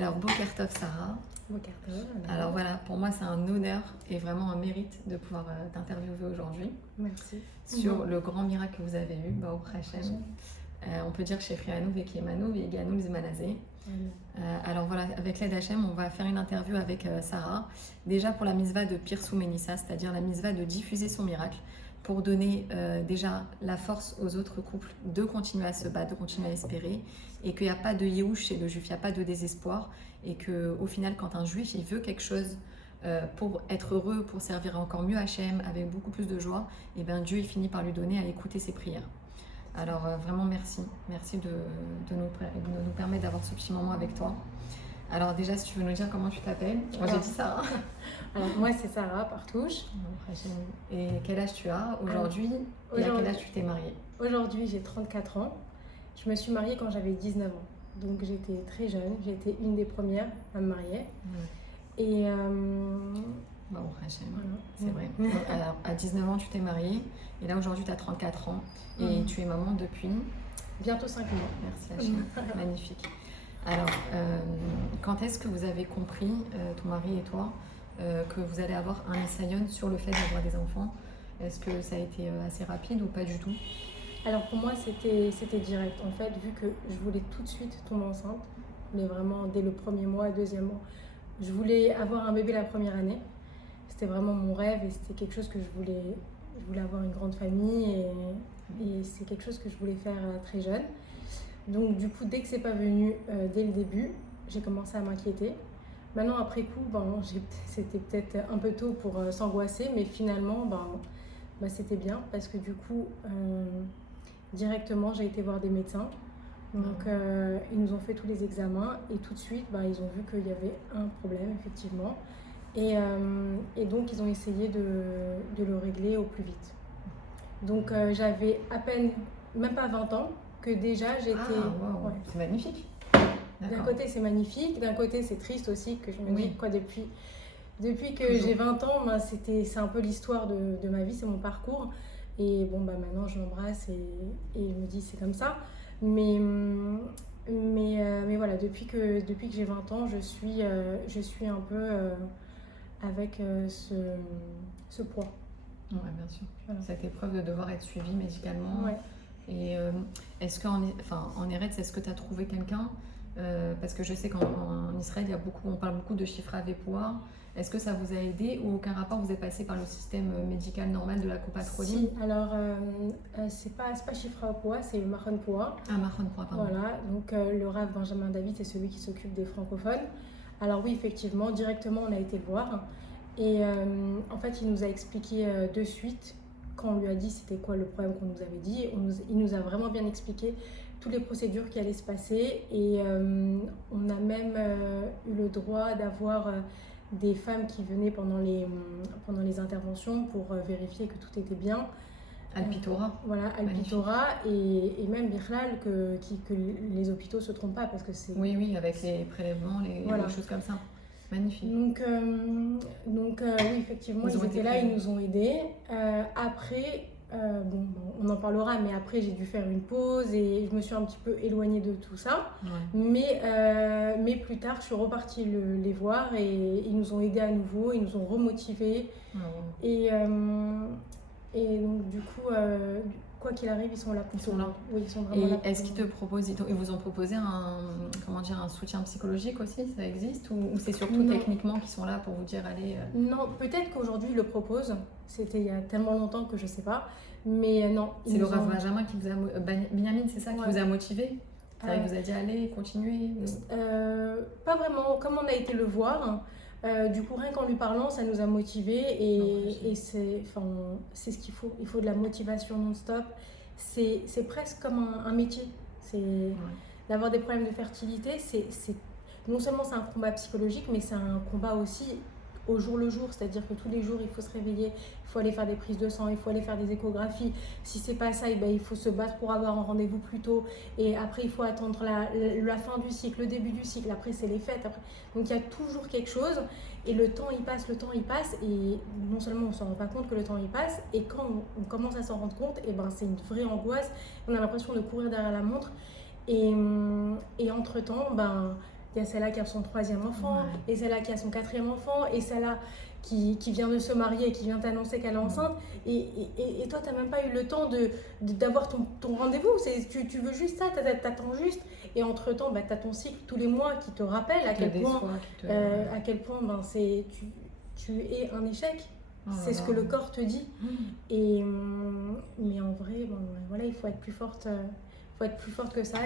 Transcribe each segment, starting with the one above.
Alors, Boker Tov, Sarah. Boker Tov. Alors voilà, pour moi c'est un honneur et vraiment un mérite de pouvoir t'interviewer aujourd'hui. Merci. Sur le grand miracle que vous avez eu, Baruch Hashem. On peut dire Shefri Anou, Veki Emanou, Veganou, Zmanazé. Alors voilà, avec l'aide Hashem, on va faire une interview avec Sarah. Déjà pour la mitzvah de Pirsou Menissa, c'est-à-dire la mitzvah de diffuser son miracle, pour donner déjà la force aux autres couples de continuer à se battre, de continuer à espérer, et qu'il n'y a pas de yéhouch chez le juif, il n'y a pas de désespoir, et qu'au final, quand un juif il veut quelque chose pour être heureux, pour servir encore mieux Hachem, avec beaucoup plus de joie, et bien Dieu il finit par lui donner à écouter ses prières. Alors vraiment merci de nous permettre d'avoir ce petit moment avec toi. Alors déjà, si tu veux nous dire comment tu t'appelles. Moi j'ai dit Sarah. Alors moi c'est Sarah Partouche. Et quel âge tu as aujourd'hui et à quel âge tu t'es mariée? Aujourd'hui j'ai 34 ans. Je me suis mariée quand j'avais 19 ans. Donc j'étais très jeune, j'ai été une des premières à me marier. Et Bon, voilà. C'est vrai. Alors, à 19 ans tu t'es mariée et là aujourd'hui tu as 34 ans et tu es maman depuis bientôt 5 mois. Merci Hachem. Magnifique. Alors, quand est-ce que vous avez compris, ton mari et toi, que vous allez avoir un essayon sur le fait d'avoir des enfants? Est-ce que ça a été assez rapide ou pas du tout? Alors pour moi c'était direct. En fait, vu que je voulais tout de suite tomber enceinte, mais vraiment dès le premier mois et deuxième mois, je voulais avoir un bébé la première année. C'était vraiment mon rêve et c'était quelque chose que je voulais avoir une grande famille et c'est quelque chose que je voulais faire très jeune. Donc du coup, dès que c'est pas venu dès le début, j'ai commencé à m'inquiéter. Maintenant, après coup, c'était peut-être un peu tôt pour s'angoisser, mais finalement, c'était bien parce que du coup, directement, j'ai été voir des médecins. Donc, ils nous ont fait tous les examens et tout de suite, ils ont vu qu'il y avait un problème, effectivement. Et donc, ils ont essayé de le régler au plus vite. Donc, j'avais à peine, même pas 20 ans, que déjà j'étais... wow. Ouais. C'est magnifique. D'un côté c'est magnifique, d'un côté c'est triste aussi, que je me dis quoi depuis que j'ai 20 ans, c'est un peu l'histoire de ma vie, c'est mon parcours. Et bon maintenant je l'embrasse et je me dis c'est comme ça. Mais voilà, depuis que j'ai 20 ans, je suis un peu avec ce poids. Ouais, bien sûr. Voilà. Cette épreuve de devoir être suivie médicalement. Ouais. Et est-ce qu'en Eretz, est-ce que tu as trouvé quelqu'un parce que je sais qu'en Israël, on parle beaucoup de chiffra vepoa. Est-ce que ça vous a aidé ou aucun rapport? Vous êtes passé par le système médical normal de la copatroline? Si, alors c'est pas chiffra vepoa, c'est Mahon Poa. Ah, Mahon Poa, pardon. Voilà, donc le Rav Benjamin David, c'est celui qui s'occupe des francophones. Alors oui, effectivement, directement on a été le voir. Et en fait, il nous a expliqué de suite. Quand on lui a dit c'était quoi le problème qu'on nous avait dit, il nous a vraiment bien expliqué toutes les procédures qui allaient se passer et on a même eu le droit d'avoir des femmes qui venaient pendant les interventions pour vérifier que tout était bien. Alpitora. Voilà, Alpitora et même Birlal que les hôpitaux ne se trompent pas parce que c'est... Oui, avec les prélèvements, les choses comme ça. Magnifique. Donc oui, effectivement, ils étaient là, ils nous ont aidés. Après, on en parlera, mais après j'ai dû faire une pause et je me suis un petit peu éloignée de tout ça. Ouais. Mais plus tard, je suis repartie les voir et ils nous ont aidés à nouveau, ils nous ont remotivés. Et donc du coup, quoi qu'il arrive, ils sont là. Ils sont là. Oui, ils sont vraiment là. Et est-ce qu'ils ils vous ont proposé un soutien psychologique aussi? Ça existe ou c'est surtout techniquement qu'ils sont là pour vous dire allez Non, peut-être qu'aujourd'hui ils le proposent. C'était il y a tellement longtemps que je sais pas. Mais non. C'est le Rav Benjamin qui vous a... Benjamin, c'est ça, qui vous a motivé? Il vous a dit allez, continuez? Pas vraiment. Comme on a été le voir... du coup, rien qu'en lui parlant, ça nous a motivés et c'est ce qu'il faut. Il faut de la motivation non-stop. C'est presque comme un métier. D'avoir des problèmes de fertilité, non seulement c'est un combat psychologique, mais c'est un combat aussi au jour le jour. C'est-à-dire que tous les jours, il faut se réveiller, il faut aller faire des prises de sang, il faut aller faire des échographies. Si c'est pas ça, il faut se battre pour avoir un rendez-vous plus tôt. Et après, il faut attendre la fin du cycle, le début du cycle. Après, c'est les fêtes. Donc, il y a toujours quelque chose. Et le temps, il passe. Et non seulement on ne s'en rend pas compte que le temps, il passe. Et quand on commence à s'en rendre compte, c'est une vraie angoisse. On a l'impression de courir derrière la montre. Et entre-temps, il y a celle-là qui a son 3e enfant, et celle-là qui a son 4e enfant, et celle-là qui vient de se marier et qui vient t'annoncer qu'elle est enceinte. Et toi, tu n'as même pas eu le temps d'avoir ton rendez-vous. Tu veux juste ça, tu attends juste. Et entre-temps, tu as ton cycle tous les mois qui te rappelle à quel point, tu es un échec. C'est ce que le corps te dit. Mais en vrai, voilà, il faut être plus forte. Faut être plus forte que ça.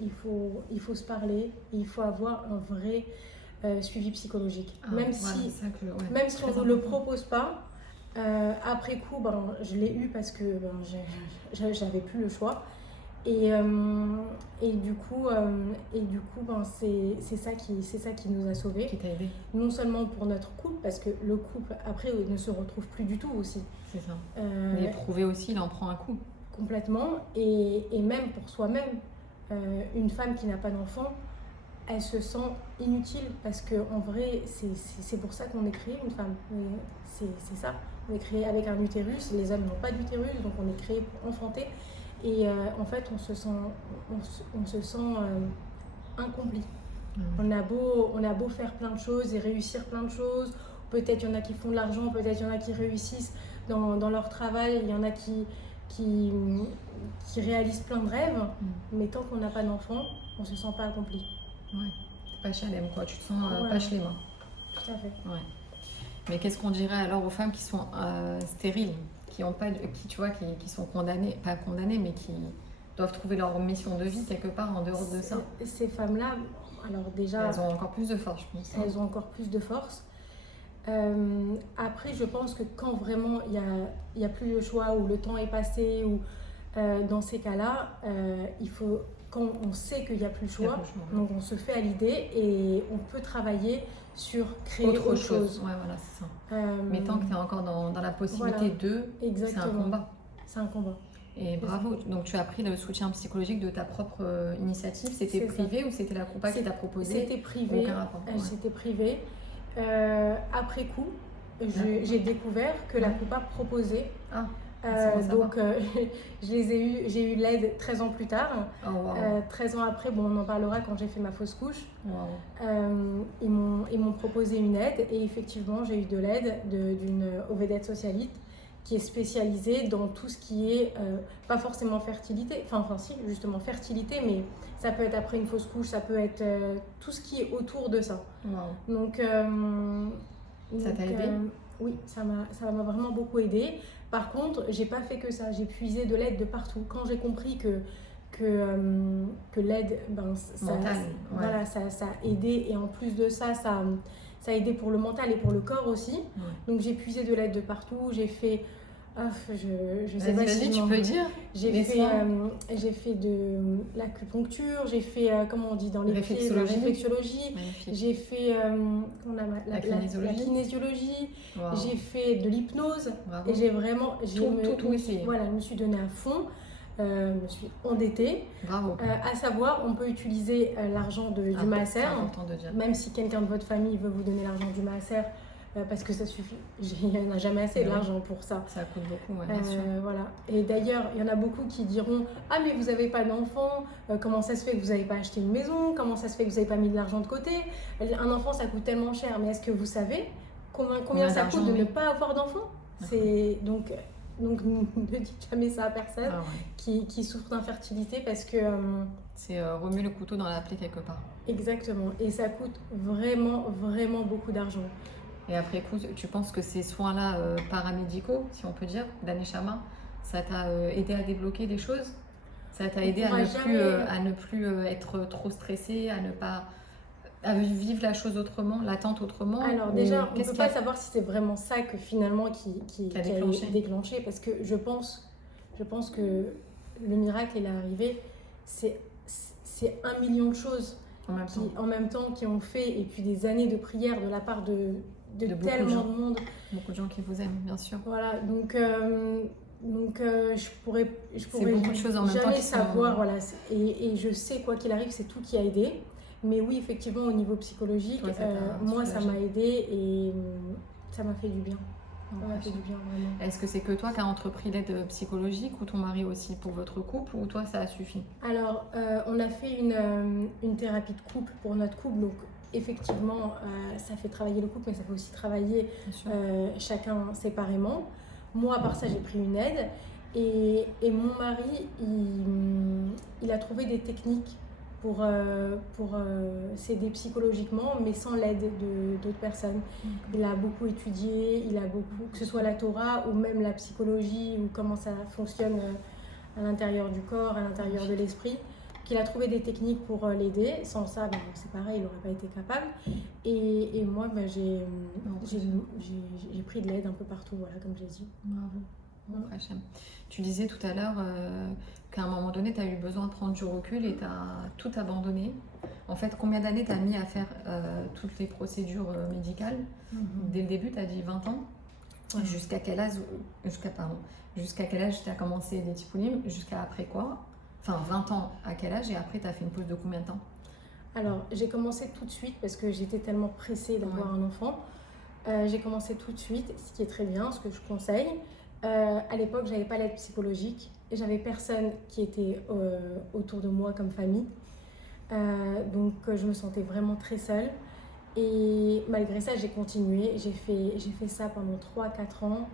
Il faut se parler. Il faut avoir un vrai suivi psychologique. Même si on ne nous le propose pas, après coup, je l'ai eu parce que j'avais plus le choix. Et du coup, c'est ça qui nous a sauvés. Qui t'a aidé. Non seulement pour notre couple, parce que le couple, après, ne se retrouve plus du tout aussi. C'est ça. L'éprouver aussi, il en prend un coup. Complètement. Et même pour soi-même, une femme qui n'a pas d'enfant, elle se sent inutile parce qu'en vrai, c'est pour ça qu'on est créé, une femme. C'est ça. On est créé avec un utérus, les hommes n'ont pas d'utérus, donc on est créé pour enfanter. Et en fait, on se sent incomplet. On a beau faire plein de choses et réussir plein de choses. Peut-être il y en a qui font de l'argent, peut-être il y en a qui réussissent dans leur travail, il y en a qui réalisent plein de rêves. Mais tant qu'on n'a pas d'enfant, on ne se sent pas accompli. Ouais, t'es pas chalem quoi, tu te sens pas chalem. Tout à fait. Ouais. Mais qu'est-ce qu'on dirait alors aux femmes qui sont stériles, qui ont pas, qui sont condamnées, pas condamnées, mais qui doivent trouver leur mission de vie quelque part en dehors de ça? Ces femmes-là, alors déjà, elles ont encore plus de force, je pense. Elles ont encore plus de force. Après, je pense que quand vraiment il y a plus le choix ou le temps est passé ou dans ces cas-là, il faut, quand on sait qu'il n'y a plus le choix, donc on se fait à l'idée et on peut travailler sur créer autre chose. Ouais, voilà, c'est ça. Mais tant que tu es encore dans la possibilité c'est un combat. C'est un combat. Et bravo, donc tu as pris le soutien psychologique de ta propre initiative. C'était privé ou c'était la Coupa qui t'a proposé? C'était privé. Aucun rapport. C'était privé. Après coup, j'ai découvert que la Coupa proposait. Donc j'ai eu l'aide 13 ans plus tard. 13 ans après, on en parlera quand j'ai fait ma fausse couche. Ils m'ont proposé une aide et effectivement j'ai eu de l'aide d'une Ovedette socialite qui est spécialisée dans tout ce qui est pas forcément fertilité, enfin si justement fertilité, mais ça peut être après une fausse couche, ça peut être tout ce qui est autour de ça. Donc ça t'a aidé? Oui, ça m'a vraiment beaucoup aidé. Par contre, j'ai pas fait que ça, j'ai puisé de l'aide de partout. Quand j'ai compris que l'aide, ça a aidé, et en plus de ça, ça a aidé pour le mental et pour le corps aussi. Donc j'ai puisé de l'aide de partout, j'ai fait... je sais pas si tu peux dire. J'ai fait de l'acupuncture, j'ai fait, comment on dit, dans les pieds, la réflexologie. J'ai fait la kinésiologie. J'ai fait de l'hypnose. Et j'ai vraiment... Tout essayé. Voilà, je me suis donnée à fond. Je me suis endettée. Bravo. À savoir, on peut utiliser l'argent du Maaser. Même si quelqu'un de votre famille veut vous donner l'argent du Maaser, parce que ça suffit. Il n'y en a jamais assez d'argent pour ça. Ça coûte beaucoup, bien sûr. Voilà. Et d'ailleurs, il y en a beaucoup qui diront « Ah, mais vous n'avez pas d'enfant, comment ça se fait que vous n'avez pas acheté une maison? Comment ça se fait que vous n'avez pas mis de l'argent de côté? Un enfant, ça coûte tellement cher. » Mais est-ce que vous savez combien ça coûte de ne pas avoir d'enfant? Donc ne dites jamais ça à personne qui souffre d'infertilité parce que... c'est remuer le couteau dans la plaie quelque part. Exactement. Et ça coûte vraiment, vraiment beaucoup d'argent. Et après coup, tu penses que ces soins-là paramédicaux, si on peut dire, d'Aneshama, ça t'a aidé à débloquer des choses? Ça t'a aidé à ne plus être trop stressé, à vivre la chose autrement, l'attente autrement? Alors déjà, on ne peut pas savoir si c'est vraiment ça que finalement qui a déclenché, parce que je pense que le miracle est arrivé, c'est 1 million de choses en même temps qui ont fait, et puis des années de prière de la part de tellement de monde. Beaucoup de gens qui vous aiment, bien sûr. Voilà, donc je pourrais beaucoup de choses en même temps jamais savoir, voilà, et je sais quoi qu'il arrive, c'est tout qui a aidé. Mais oui, effectivement, au niveau psychologique, moi, ça m'a aidé et ça m'a fait du bien. Ça m'a fait du bien, vraiment. Est-ce que c'est que toi qui as entrepris l'aide psychologique ou ton mari aussi pour votre couple ou toi ça a suffi? Alors, on a fait une thérapie de couple pour notre couple. Donc, effectivement, ça fait travailler le couple, mais ça fait aussi travailler chacun séparément. Moi, à part ça, j'ai pris une aide. Et mon mari, il a trouvé des techniques pour s'aider psychologiquement, mais sans l'aide d'autres personnes. Il a beaucoup étudié, que ce soit la Torah ou même la psychologie, ou comment ça fonctionne à l'intérieur du corps, à l'intérieur de l'esprit. Qu'il a trouvé des techniques pour l'aider. Sans ça, c'est pareil, il n'aurait pas été capable. Et moi, j'ai pris de l'aide un peu partout, voilà, comme j'ai dit. Bravo. Tu disais tout à l'heure qu'à un moment donné, tu as eu besoin de prendre du recul et tu as tout abandonné. En fait, combien d'années tu as mis à faire toutes les procédures médicales? Dès le début, tu as dit 20 ans. Ouais. Jusqu'à quel âge tu as commencé les tipoulim? Jusqu'à après quoi? Enfin, 20 ans, à quel âge? Et après, tu as fait une pause de combien de temps? Alors, j'ai commencé tout de suite parce que j'étais tellement pressée d'avoir un enfant. J'ai commencé tout de suite, ce qui est très bien, ce que je conseille. À l'époque, j'avais pas l'aide psychologique et j'avais personne qui était autour de moi comme famille. Donc, je me sentais vraiment très seule. Et malgré ça, j'ai continué. J'ai fait ça pendant 3-4 ans.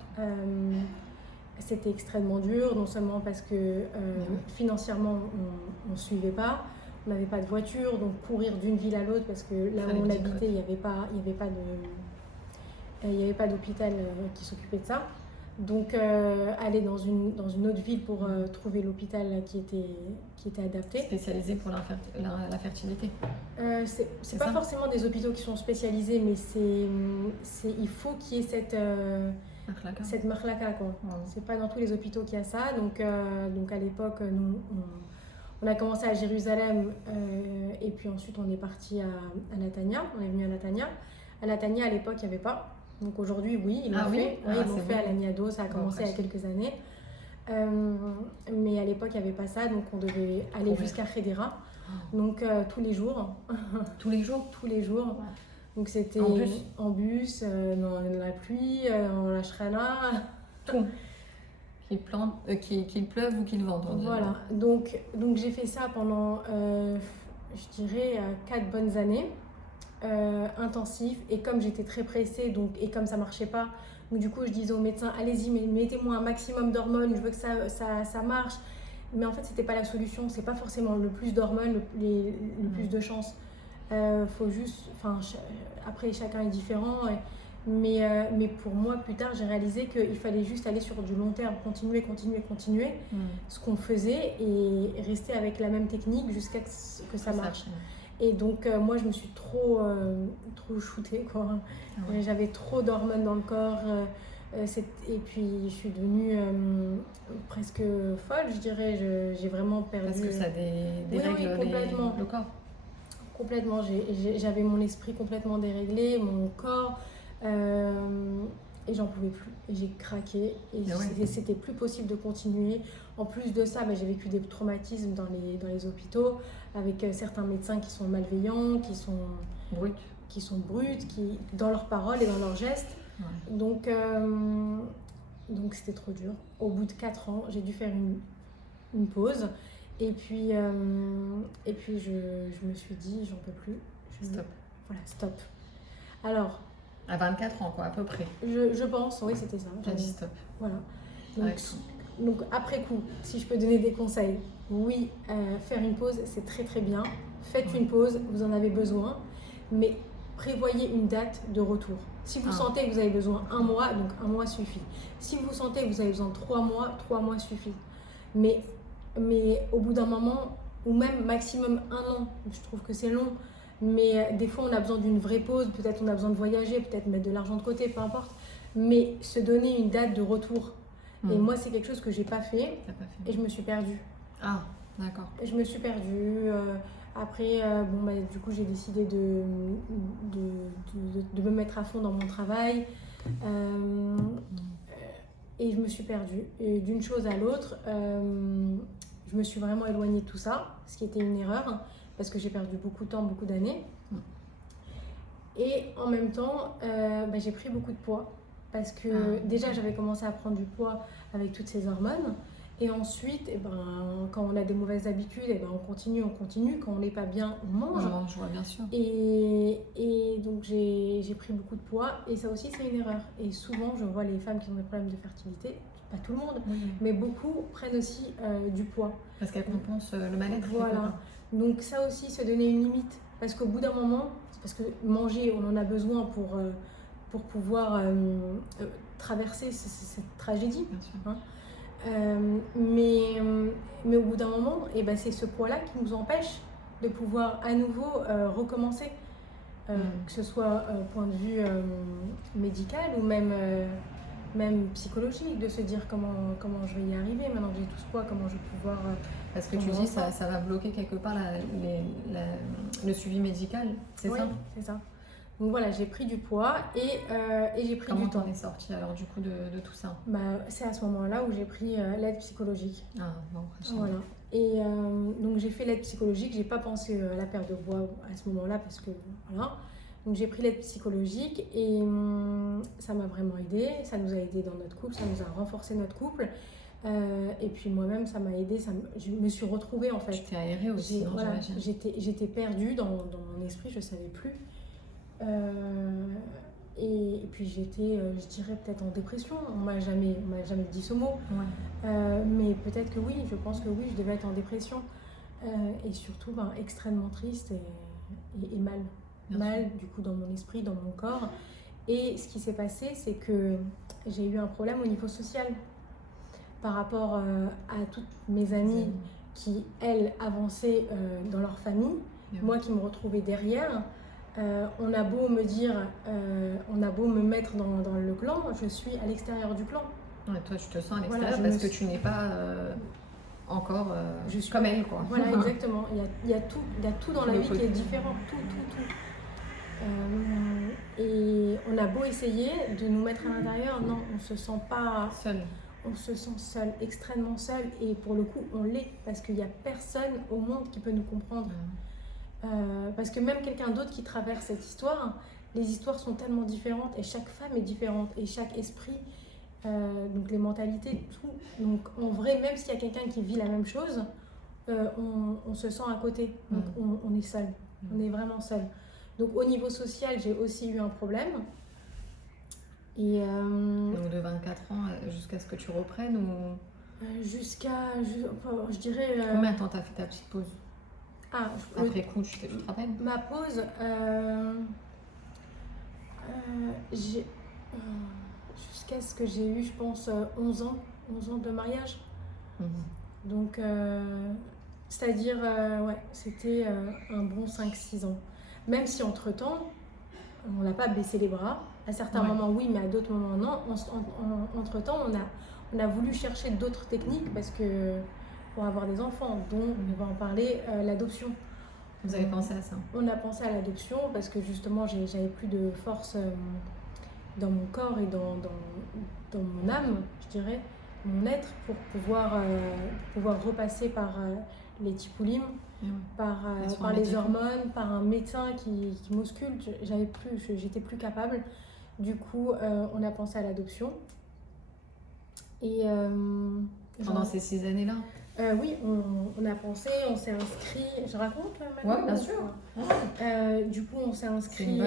C'était extrêmement dur, non seulement parce que financièrement, on ne suivait pas. On n'avait pas de voiture, donc courir d'une ville à l'autre, parce que là où on habitait, il n'y avait pas d'hôpital qui s'occupait de ça. Donc aller dans une autre ville pour trouver l'hôpital qui était adapté. Spécialisé pour la fertilité. C'est pas forcément des hôpitaux qui sont spécialisés, mais il faut qu'il y ait cette marlaka, quoi. C'est pas dans tous les hôpitaux qu'il y a ça. Donc à l'époque, nous, on a commencé à Jérusalem et puis ensuite on est parti à Netanya. On est venu à Netanya. À Netanya, à l'époque, il n'y avait pas. Donc aujourd'hui, oui, ils l'ont fait. Ils l'ont fait à l'Aniado, ça a commencé il y a quelques années. Mais à l'époque, il n'y avait pas ça, donc on devait aller jusqu'à Khedera. Donc tous les jours. Tous les jours? Tous les jours. Donc c'était en bus, dans la pluie, en la shrana. Tout. Qu'il pleuve ou qu'il vente. Voilà. Donc j'ai fait ça pendant, je dirais, 4 bonnes années. Intensif, et comme j'étais très pressée et comme ça marchait pas, donc du coup je disais au médecin allez-y, mettez-moi un maximum d'hormones, je veux que ça marche, mais en fait c'était pas la solution, c'est pas forcément le plus d'hormones, le plus de chance, faut juste, après chacun est différent, mais pour moi plus tard j'ai réalisé qu'il fallait juste aller sur du long terme, continuer ce qu'on faisait et rester avec la même technique jusqu'à ce que ça marche. Et donc, moi, je me suis trop shootée, quoi. J'avais trop d'hormones dans le corps. Et puis, je suis devenue presque folle, je dirais. J'ai vraiment perdu... Parce que ça dérègle complètement. Le corps. Complètement. J'avais mon esprit complètement déréglé, mon corps. Et j'en pouvais plus. Et j'ai craqué. Et c'était plus possible de continuer. En plus de ça, j'ai vécu des traumatismes dans les hôpitaux avec certains médecins qui sont malveillants, qui sont bruts, qui dans leurs paroles et dans leurs gestes. Ouais. Donc c'était trop dur. Au bout de 4 ans, j'ai dû faire une pause. Et puis je me suis dit, j'en peux plus. Stop. Voilà, stop. Alors... À 24 ans, quoi, à peu près. Je pense, oui, c'était ça. J'ai dit stop. Voilà. Donc après coup, si je peux donner des conseils, oui, faire une pause, c'est très très bien. Faites une pause, vous en avez besoin, mais prévoyez une date de retour. Si vous sentez que vous avez besoin 1 mois, donc 1 mois suffit. Si vous sentez que vous avez besoin de 3 mois, 3 mois suffit. Mais au bout d'un moment, ou même maximum 1 an, je trouve que c'est long, mais des fois on a besoin d'une vraie pause, peut-être on a besoin de voyager, peut-être mettre de l'argent de côté, peu importe, mais se donner une date de retour. Et moi, c'est quelque chose que j'ai pas fait, et je me suis perdue. Ah, d'accord. Je me suis perdue. Après, du coup, j'ai décidé de me mettre à fond dans mon travail. Et je me suis perdue. Et d'une chose à l'autre, je me suis vraiment éloignée de tout ça, ce qui était une erreur, parce que j'ai perdu beaucoup de temps, beaucoup d'années. Et en même temps, j'ai pris beaucoup de poids. parce que déjà j'avais commencé à prendre du poids avec toutes ces hormones. Et ensuite, quand on a des mauvaises habitudes, on continue. Quand on n'est pas bien, on mange. On mange, ouais, bien sûr. Et donc j'ai pris beaucoup de poids et ça aussi c'est une erreur. Et souvent je vois les femmes qui ont des problèmes de fertilité, pas tout le monde, mais beaucoup prennent aussi du poids. Parce qu'elles compensent le mal-être. Voilà. Donc ça aussi, se donner une limite. Parce qu'au bout d'un moment, parce que manger, on en a besoin pour pouvoir traverser cette tragédie. Bien sûr. Hein. Mais au bout d'un moment, c'est ce poids-là qui nous empêche de pouvoir à nouveau recommencer, que ce soit point de vue médical ou même psychologique, de se dire comment je vais y arriver maintenant que j'ai tout ce poids, comment je vais pouvoir... Parce que tu dis ça va bloquer quelque part le suivi médical, c'est ça? Oui, c'est ça. Donc voilà, j'ai pris du poids et j'ai pris Comment du temps. t'en es sortie alors du coup de tout ça? C'est à ce moment-là où j'ai pris l'aide psychologique. Ah bon, voilà. Et donc j'ai fait l'aide psychologique, j'ai pas pensé à la perte de poids à ce moment-là parce que voilà. Donc j'ai pris l'aide psychologique et ça m'a vraiment aidée, ça nous a aidé dans notre couple, ça nous a renforcé notre couple. Et puis moi-même, ça m'a aidée, je me suis retrouvée en fait. Tu t'es aérée aussi, non, voilà, j'étais perdue dans mon esprit, je ne savais plus. Et puis j'étais, je dirais peut-être en dépression, on m'a jamais dit ce mot. Ouais. Mais peut-être que oui, je pense que oui, je devais être en dépression. Et surtout extrêmement triste et mal. Mal du coup dans mon esprit, dans mon corps. Et ce qui s'est passé, c'est que j'ai eu un problème au niveau social par rapport à toutes mes amies qui, elles, avançaient dans leur famille, moi qui me retrouvais derrière. On a beau me dire, on a beau me mettre dans le clan, je suis à l'extérieur du clan. Ouais, toi, tu te sens à l'extérieur parce que tu n'es pas encore je suis comme elle, quoi. Voilà, exactement. Il y a tout dans la vie qui est différent, tout. Et on a beau essayer de nous mettre à l'intérieur, non, on se sent pas seul. On se sent seul, extrêmement seul, et pour le coup, on l'est parce qu'il n'y a personne au monde qui peut nous comprendre. Parce que même quelqu'un d'autre qui traverse cette histoire, les histoires sont tellement différentes et chaque femme est différente et chaque esprit, donc les mentalités, tout. Donc en vrai, même s'il y a quelqu'un qui vit la même chose, on se sent à côté. Donc on est seul, on est vraiment seul. Donc au niveau social, j'ai aussi eu un problème. Et donc de 24 ans jusqu'à ce que tu reprennes ou... je dirais... Combien de temps t'as fait ta petite pause? Après coup, tu te rappelles? Ma pause, jusqu'à ce que j'ai eu, je pense, 11 ans de mariage. Donc, c'est-à-dire, c'était un bon 5-6 ans. Même si entre-temps, on n'a pas baissé les bras. À certains moments, oui, mais à d'autres moments, non. Entre-temps, on a voulu chercher d'autres techniques parce que pour avoir des enfants, dont on va en parler, l'adoption. Vous avez pensé à ça? On a pensé à l'adoption parce que justement, j'avais plus de force dans mon corps et dans mon âme, je dirais, mon être, pour pouvoir repasser par les tipoulim, par les hormones, par un médecin qui m'ausculte. J'étais plus capable. Du coup, on a pensé à l'adoption. Et pendant ces 6 années-là? Oui, on a pensé, on s'est inscrit. Je raconte maintenant? Oui, bien sûr. Du coup, on s'est inscrit.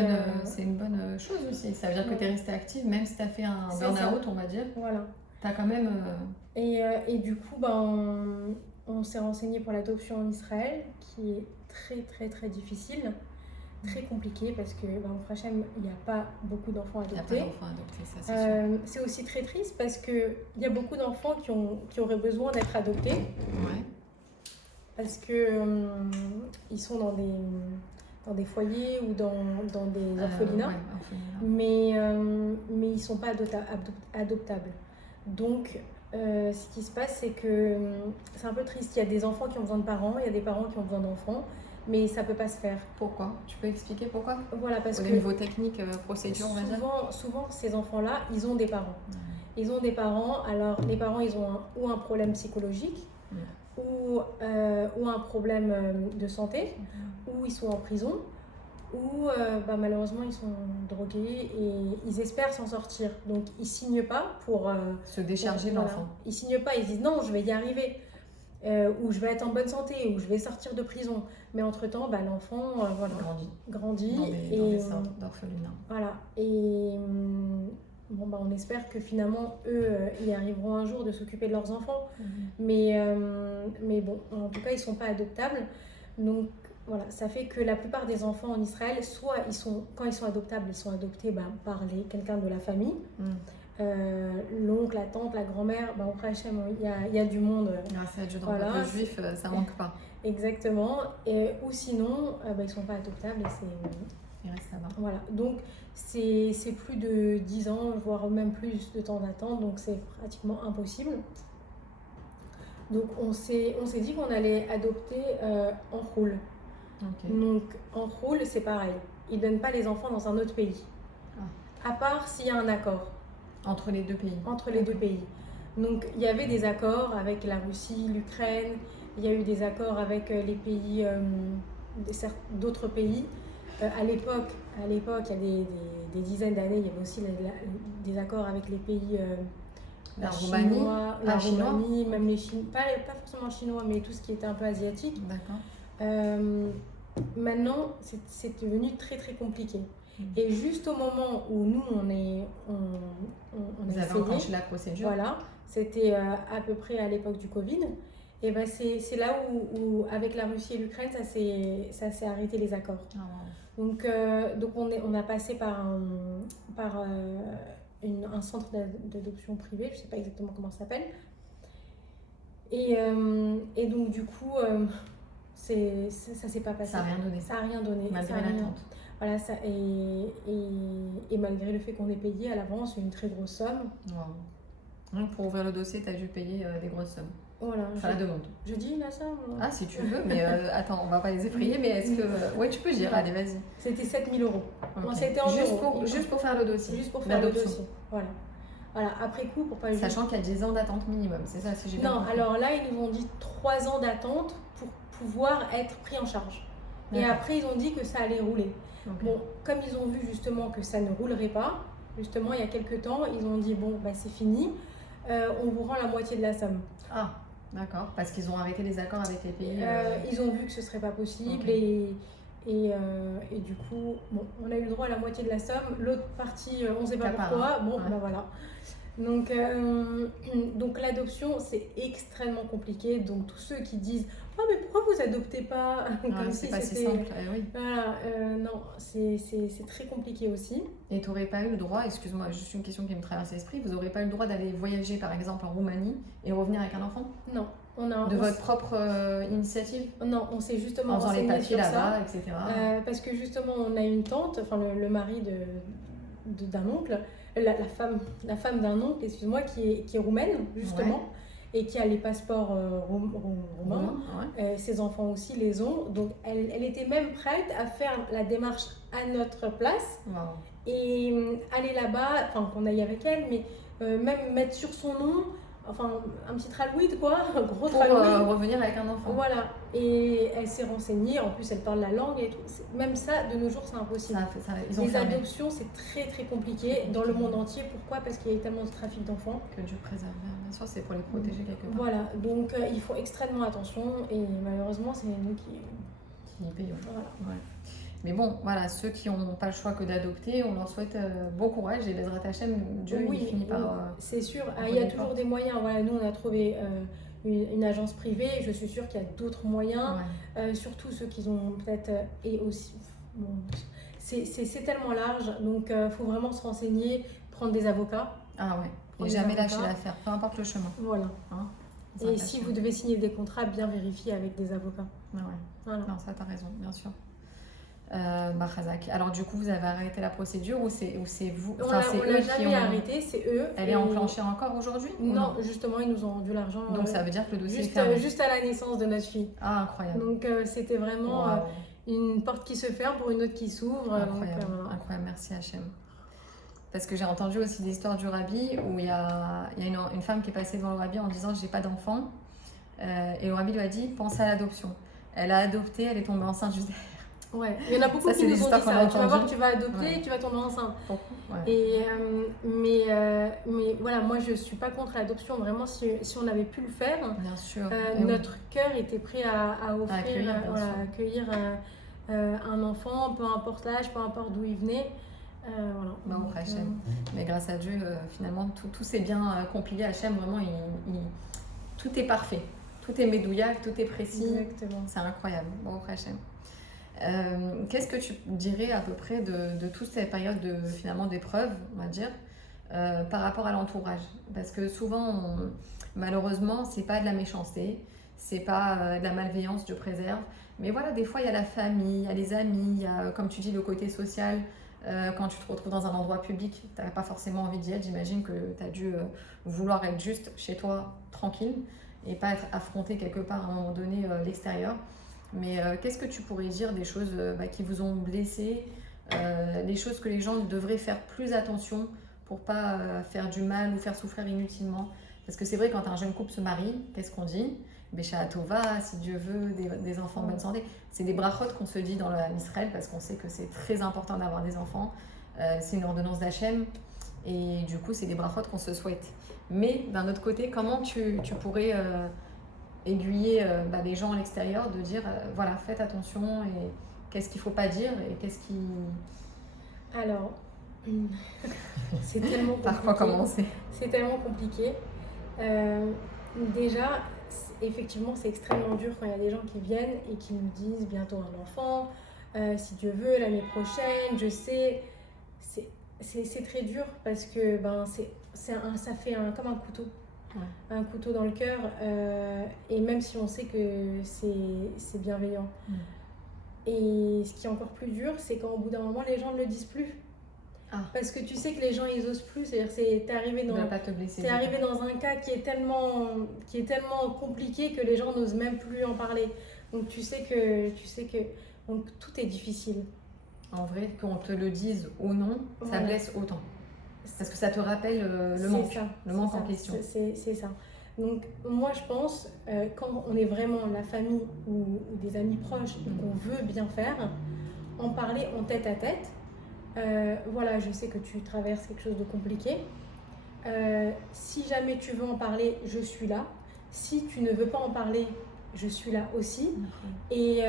C'est une bonne chose aussi. Ça veut dire que tu es restée active, même si tu as fait un burn-out, on va dire. Voilà. Tu as quand même. Et du coup, on s'est renseigné pour l'adoption en Israël, qui est très, très, très difficile. Très compliqué parce que au Hachem, il n'y a pas beaucoup d'enfants adoptés. Il n'y a pas d'enfants adoptés, ça c'est sûr. C'est aussi très triste parce qu'il y a beaucoup d'enfants qui auraient besoin d'être adoptés. Ouais. Parce que ils sont dans des foyers ou dans des orphelinats. Mais ils ne sont pas adoptables. Donc, ce qui se passe, c'est que c'est un peu triste. Il y a des enfants qui ont besoin de parents, il y a des parents qui ont besoin d'enfants. Mais ça ne peut pas se faire. Pourquoi? Tu peux expliquer pourquoi? Voilà, parce que... Au niveau technique, procédure, on va dire. Souvent, ces enfants-là, ils ont des parents. Ils ont des parents, alors les parents, ils ont ou un problème psychologique, ou un problème de santé, ou ils sont en prison, où malheureusement ils sont drogués et ils espèrent s'en sortir. Donc ils signent pas pour se décharger de l'enfant. Ils signent pas, ils disent non, je vais y arriver, ou je vais être en bonne santé, ou je vais sortir de prison. Mais entre-temps, l'enfant grandit dans des sortes d'orphelinat. Voilà. Et on espère que finalement, eux, ils arriveront un jour de s'occuper de leurs enfants. Mais bon, en tout cas, ils ne sont pas adoptables. Donc, voilà, ça fait que la plupart des enfants en Israël, soit quand ils sont adoptables, ils sont adoptés par quelqu'un de la famille. L'oncle, la tante, la grand-mère, auprès Hachem, il y a du monde. Grâce à Dieu, dans le peuple juif, ça manque pas. Exactement. Ou sinon, ils ne sont pas adoptables et ils restent là-bas. Voilà. Donc, c'est plus de 10 ans, voire même plus de temps d'attente, donc c'est pratiquement impossible. Donc, on s'est dit qu'on allait adopter en roule. Donc, en roule, c'est pareil. Ils ne donnent pas les enfants dans un autre pays. À part s'il y a un accord. Entre les deux pays. Entre les deux pays. Donc, il y avait des accords avec la Russie, l'Ukraine. Il y a eu des accords avec les pays, d'autres pays. À l'époque, il y a des dizaines d'années, il y avait aussi des accords avec les pays. La Roumanie, Roumanie, même les Chinois, pas forcément chinois, mais tout ce qui était un peu asiatique. D'accord. Maintenant, c'est devenu très très compliqué. Et juste au moment où nous, vous avez enclenché la procédure. Voilà, c'était à peu près à l'époque du Covid. Et c'est là où, avec la Russie et l'Ukraine, ça s'est arrêté les accords. Donc on a passé par un centre d'adoption privé, je ne sais pas exactement comment ça s'appelle. Et donc du coup, ça s'est pas passé. Ça n'a rien donné. Ça n'a rien donné. Malgré l'attente. Voilà, et malgré le fait qu'on ait payé à l'avance une très grosse somme. Donc pour ouvrir le dossier, tu as dû payer des grosses sommes. Voilà. Enfin, la demande. Je dis la somme. Ah, si tu veux, mais attends, on va pas les effrayer, mais est-ce que. Oui, tu peux dire, allez, vas-y. C'était 7 000 €. Okay. Bon, c'était en juste pour faire le dossier. Juste pour faire le dossier. Voilà, après coup, pour pas. Sachant qu'il y a 10 ans d'attente minimum, c'est ça, si j'ai bien compris. Non, alors là, ils nous ont dit 3 ans d'attente pour pouvoir être pris en charge. Et après, ils ont dit que ça allait rouler. Bon, comme ils ont vu justement que ça ne roulerait pas, justement, il y a quelques temps, ils ont dit c'est fini, on vous rend la moitié de la somme. Ah, d'accord, parce qu'ils ont arrêté les accords avec les pays. Ils ont vu que ce serait pas possible et du coup, on a eu le droit à la moitié de la somme. L'autre partie, on ne sait pas pourquoi. Voilà. Donc l'adoption, c'est extrêmement compliqué. Donc tous ceux qui disent « Ah, mais pourquoi vous adoptez pas ?» Comme c'est pas si simple, oui. Voilà, non, c'est très compliqué aussi. Et tu n'aurais pas eu le droit, excuse-moi, juste une question qui me traverse l'esprit, vous n'aurez pas eu le droit d'aller voyager par exemple en Roumanie et revenir avec un enfant? Non. De votre propre initiative? Non, on s'est justement en faisant les papiers là-bas, etc. Parce que justement, on a une tante, enfin le mari d'un oncle, la femme d'un oncle, excuse-moi, qui est roumaine, justement, et qui a les passeports roumains. Ses enfants aussi les ont. Donc, elle était même prête à faire la démarche à notre place et aller là-bas, enfin, qu'on aille avec elle, mais même mettre sur son nom. Enfin, un petit traloïd, quoi, un gros traloïd. Pour revenir avec un enfant. Voilà, et elle s'est renseignée, en plus elle parle la langue et tout. Même ça, de nos jours, c'est impossible. Les adoptions, c'est très très compliqué dans le monde entier. Pourquoi? Parce qu'il y a tellement de trafic d'enfants. Que Dieu préserve, bien sûr, c'est pour les protéger quelque part. Voilà, donc il faut extrêmement attention et malheureusement, c'est nous qui payons. Voilà. Ouais. Mais bon, voilà, ceux qui n'ont pas le choix que d'adopter, on leur souhaite bon courage et Bezrat Hachem, Dieu il finit par. C'est sûr, il y a toujours des moyens. Voilà, nous on a trouvé une agence privée, je suis sûre qu'il y a d'autres moyens, surtout ceux qui ont peut-être. Et aussi, c'est tellement large, donc il faut vraiment se renseigner, prendre des avocats. Ah ouais, et jamais lâcher l'affaire, peu importe le chemin. Voilà. Hein, et si vous devez signer des contrats, bien vérifier avec des avocats. Voilà. Non, ça t'as raison, bien sûr. Khazak. Alors du coup, vous avez arrêté la procédure ou c'est vous? On l'a jamais arrêté, c'est eux. Elle est enclenchée encore aujourd'hui? Non, justement, ils nous ont rendu l'argent. Donc ça veut dire que le dossier est fermé. Juste à la naissance de notre fille. Ah, incroyable. Donc c'était vraiment une porte qui se ferme pour une autre qui s'ouvre. Incroyable, incroyable, merci Hachem. Parce que j'ai entendu aussi des histoires du rabbi où il y a une femme qui est passée devant le rabbi en disant j'ai pas d'enfant. Et le rabbi lui a dit pense à l'adoption. Elle a adopté, elle est tombée enceinte juste derrière. Ouais, il y en a beaucoup Ça, qui c'est des nous ont histoires dit qu'on a ça. Tu vas voir, entendues. tu vas adopter Ouais. et tu vas tomber enceinte. Ouais. Et, mais voilà, moi je suis pas contre l'adoption. Vraiment, si on avait pu le faire, Bien sûr. Et oui. notre cœur était prêt à offrir, accueillir, bien voilà, sûr. accueillir un enfant, peu importe l'âge, peu importe d'où il venait. Voilà. Bah, Donc, au Hachem. Mais grâce à Dieu, finalement, tout s'est bien compilé. Hachem, vraiment, tout est parfait. Tout est médouillac, tout est précis. Exactement. C'est incroyable. Bon, au Hachem. Qu'est-ce que tu dirais à peu près de toute cette période finalement d'épreuve, on va dire, par rapport à l'entourage? Parce que souvent, malheureusement, c'est pas de la méchanceté, c'est pas de la malveillance, Dieu préserve. Mais voilà, des fois, il y a la famille, il y a les amis, il y a, comme tu dis, le côté social. Quand tu te retrouves dans un endroit public, tu n'as pas forcément envie d'y être. J'imagine que tu as dû vouloir être juste chez toi, tranquille, et pas être affronté quelque part à un moment donné l'extérieur. Mais qu'est-ce que tu pourrais dire des choses qui vous ont blessé, les choses que les gens devraient faire plus attention pour pas faire du mal ou faire souffrir inutilement? Parce que c'est vrai, quand un jeune couple se marie, qu'est-ce qu'on dit? Bécha Tova, si Dieu veut, des enfants en bonne santé. C'est des brachot qu'on se dit dans le Ham Israël parce qu'on sait que c'est très important d'avoir des enfants. C'est une ordonnance d'Hachem et du coup, c'est des brachot qu'on se souhaite. Mais d'un autre côté, comment tu pourrais aiguiller les gens à l'extérieur de dire voilà, faites attention et qu'est-ce qu'il ne faut pas dire et qu'est-ce qui... Alors, c'est tellement compliqué. Par quoi commencer? C'est tellement compliqué. Déjà, effectivement, c'est extrêmement dur quand il y a des gens qui viennent et qui nous disent bientôt un enfant, si Dieu veut, l'année prochaine, je sais. C'est très dur parce que ça fait comme un couteau. Ouais. Un couteau dans le cœur, et même si on sait que c'est bienveillant. Et ce qui est encore plus dur, c'est quand au bout d'un moment, les gens ne le disent plus. Parce que tu sais que les gens, ils osent plus. C'est-à-dire t'es arrivé dans un cas qui est tellement compliqué que les gens n'osent même plus en parler. Donc tu sais que donc, tout est difficile. En vrai, qu'on te le dise ou non, ça blesse autant. Parce que ça te rappelle le manque en question. C'est ça. Donc moi je pense, quand on est vraiment la famille ou des amis proches et qu'on veut bien faire, en parler en tête à tête. Voilà, je sais que tu traverses quelque chose de compliqué. Si jamais tu veux en parler, je suis là. Si tu ne veux pas en parler, je suis là aussi. Et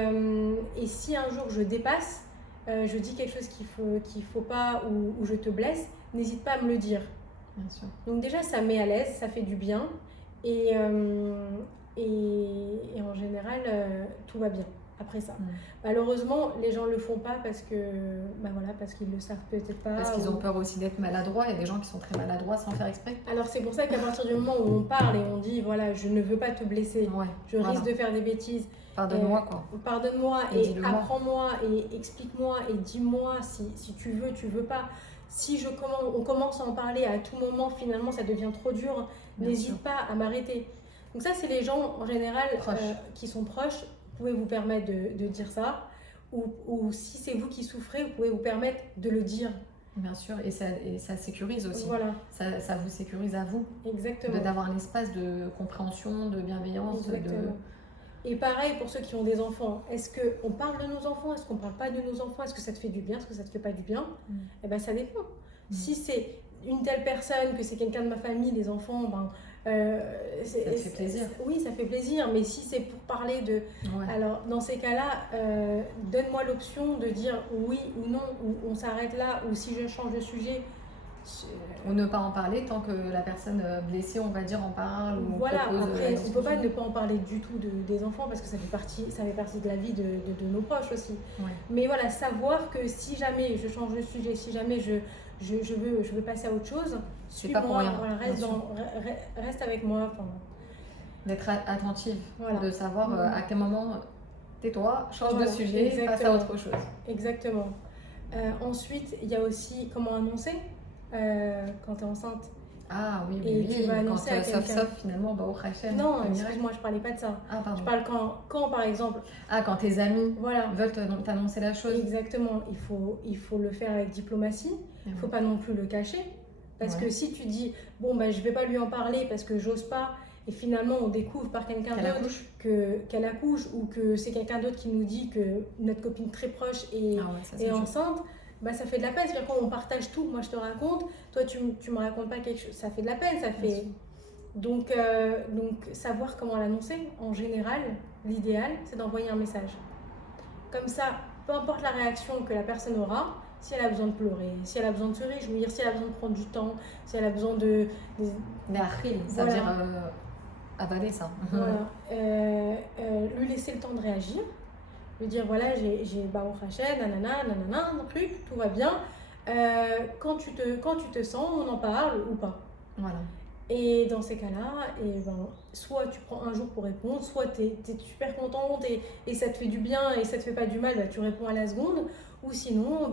si un jour je dépasse, je dis quelque chose qu'il faut pas ou je te blesse, n'hésite pas à me le dire. Bien sûr. Donc déjà, ça met à l'aise, ça fait du bien. Et en général, tout va bien après ça. Malheureusement, les gens le font pas parce qu'ils le savent peut-être pas. Parce qu'ils ont peur aussi d'être maladroits. Il y a des gens qui sont très maladroits sans faire exprès. Alors c'est pour ça qu'à partir du moment où on parle et on dit voilà, je ne veux pas te blesser, je risque de faire des bêtises. Pardonne-moi quoi. Pardonne-moi et apprends-moi et explique-moi et dis-moi si tu veux pas. Si on commence à en parler à tout moment, finalement ça devient trop dur, n'hésite pas à m'arrêter. Donc ça, c'est les gens en général qui sont proches. Vous pouvez vous permettre de dire ça, ou si c'est vous qui souffrez, vous pouvez vous permettre de le dire. Bien sûr, et ça sécurise aussi. Voilà. Ça vous sécurise à vous. Exactement. D'avoir un espace de compréhension, de bienveillance. Et pareil pour ceux qui ont des enfants. Est-ce qu'on parle de nos enfants? Est-ce qu'on ne parle pas de nos enfants? Est-ce que ça te fait du bien? Est-ce que ça ne te fait pas du bien? Eh bien, ça dépend. Si c'est une telle personne, que c'est quelqu'un de ma famille, des enfants, ça te fait plaisir. Oui, ça fait plaisir. Mais si c'est pour parler de... Alors, dans ces cas-là, donne-moi l'option de dire oui ou non, ou on s'arrête là, ou si je change de sujet... Ou ne pas en parler tant que la personne blessée, on va dire, en parle. Ou voilà, après, on ne peut pas ne pas en parler du tout des enfants parce que ça fait partie de la vie de nos proches aussi. Mais voilà, savoir que si jamais je change de sujet, si jamais je veux passer à autre chose, c'est pas pour rien. Voilà, reste avec moi. D'être attentive, de savoir à quel moment tais-toi, change de sujet, passe à autre chose. Exactement. Ensuite, il y a aussi comment annoncer. Quand tu es enceinte. Ah oui, tu vas annoncer à quelqu'un. Sauf finalement, au Hachem. Non, excuse-moi, je parlais pas de ça. Pardon. Je parle quand par exemple. Quand tes amis veulent t'annoncer la chose. Exactement, il faut le faire avec diplomatie. Il ne faut pas non plus le cacher. Parce que si tu dis, je vais pas lui en parler parce que j'ose pas, et finalement on découvre par quelqu'un d'autre qu'elle accouche ou que c'est quelqu'un d'autre qui nous dit que notre copine très proche est enceinte, bah, ça fait de la peine. C'est-à-dire quand on partage tout, moi je te raconte, toi tu me racontes pas quelque chose, ça fait de la peine, ça fait... Donc savoir comment l'annoncer, en général, l'idéal c'est d'envoyer un message. Comme ça, peu importe la réaction que la personne aura, si elle a besoin de pleurer, si elle a besoin de se réjouir, si elle a besoin de prendre du temps, si elle a besoin de... ça veut dire avaler ça. Voilà. Lui laisser le temps de réagir, lui dire voilà, j'ai Baruch Hashem, nanana, un truc, tout va bien. Quand tu te sens, on en parle ou pas. Voilà. Et dans ces cas-là, soit tu prends un jour pour répondre, soit tu es super contente et ça te fait du bien et ça te fait pas du mal, bah, tu réponds à la seconde. Ou sinon,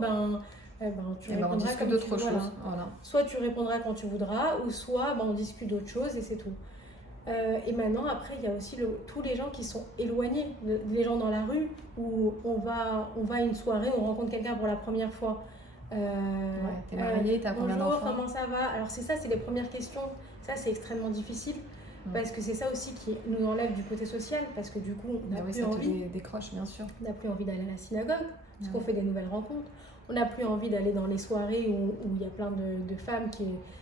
tu répondras comme d'autres choses. Voilà. Soit tu répondras quand tu voudras, ou soit on discute d'autres choses et c'est tout. Et maintenant, après, il y a aussi tous les gens qui sont éloignés, les gens dans la rue, où on va à une soirée, on rencontre quelqu'un pour la première fois. T'es mariée, t'as combien d'enfants ? Bonjour, comment ça va ? Alors c'est les premières questions. Ça, c'est extrêmement difficile. Parce que c'est ça aussi qui nous enlève du côté social, parce que du coup, on n'a plus envie. Ça décroche, bien sûr. On n'a plus envie d'aller à la synagogue, parce qu'on fait des nouvelles rencontres. On n'a plus envie d'aller dans les soirées où il y a plein de femmes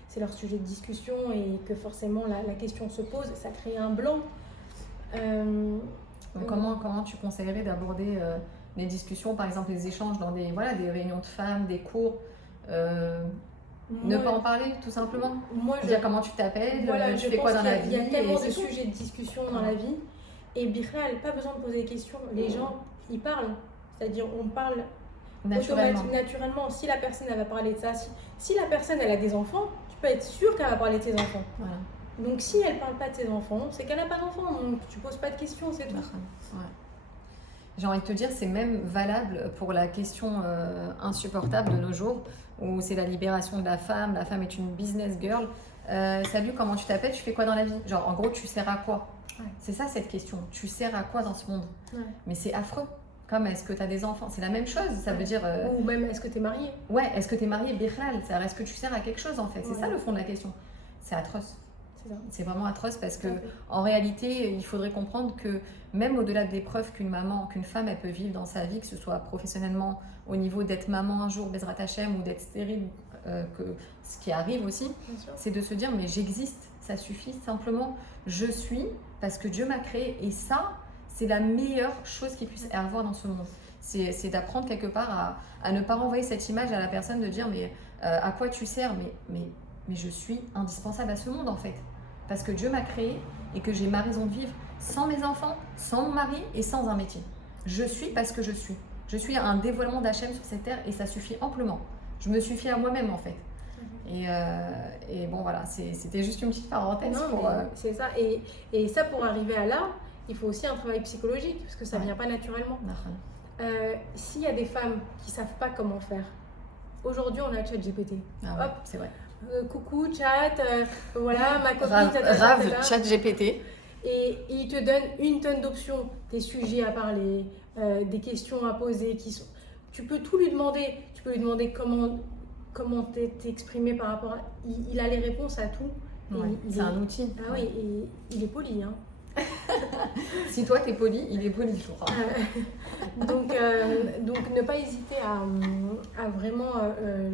c'est leur sujet de discussion et que forcément la question se pose, ça crée un blanc. Comment tu conseillerais d'aborder les discussions, par exemple les échanges dans des réunions de femmes, des cours ne pas en parler, tout simplement. Dire comment tu t'appelles, tu fais quoi dans la vie. Il y a tellement de sujets de discussion dans la vie. Et Bichal, pas besoin de poser des questions. Les gens, ils parlent. C'est-à-dire, on parle naturellement. Si la personne, elle va parler de ça, si la personne, elle a des enfants, tu peux être sûr qu'elle va parler de ses enfants. Voilà. Donc, si elle ne parle pas de ses enfants, c'est qu'elle n'a pas d'enfants. Donc, tu ne poses pas de questions, c'est tout. Ouais. J'ai envie de te dire, c'est même valable pour la question insupportable de nos jours, où c'est la libération de la femme est une business girl. Salut, comment tu t'appelles, tu fais quoi dans la vie ? Genre, en gros, tu sers à quoi ? C'est ça cette question, tu sers à quoi dans ce monde ? Mais c'est affreux. Comme est-ce que tu as des enfants ? C'est la même chose, ça veut dire... Ou même est-ce que tu es mariée ? Ouais, est-ce que tu es mariée, Birlal ? Est-ce que tu sers à quelque chose en fait ? C'est ça le fond de la question. C'est atroce. C'est vraiment atroce parce que en réalité, il faudrait comprendre que même au-delà de l'épreuve qu'une femme elle peut vivre dans sa vie, que ce soit professionnellement au niveau d'être maman un jour, Bezrat Hashem, ou d'être stérile, ce qui arrive aussi, c'est de se dire mais j'existe, ça suffit simplement, je suis parce que Dieu m'a créé et ça, c'est la meilleure chose qu'il puisse avoir dans ce monde. C'est d'apprendre quelque part à ne pas renvoyer cette image à la personne de dire mais à quoi tu sers, mais je suis indispensable à ce monde en fait. Parce que Dieu m'a créé et que j'ai ma raison de vivre sans mes enfants, sans mon mari et sans un métier. Je suis parce que je suis. Je suis un dévoilement d'Hachem sur cette terre et ça suffit amplement. Je me suffis à moi-même en fait. Et bon voilà, c'était juste une petite parenthèse. C'est ça. Et ça, pour arriver à là, il faut aussi un travail psychologique parce que ça ne vient pas naturellement. S'il y a des femmes qui ne savent pas comment faire, aujourd'hui on a ChatGPT. Hop, c'est vrai. Coucou, chat, voilà, ma copine. Rave, ChatGPT. Et il te donne une tonne d'options, des sujets à parler, des questions à poser. Tu peux tout lui demander. Tu peux lui demander comment t'exprimer par rapport à... Il a les réponses à tout. C'est un outil. Ah oui, et il est poli. Hein. Si toi t'es poli, il est poli, je crois. Donc ne pas hésiter à vraiment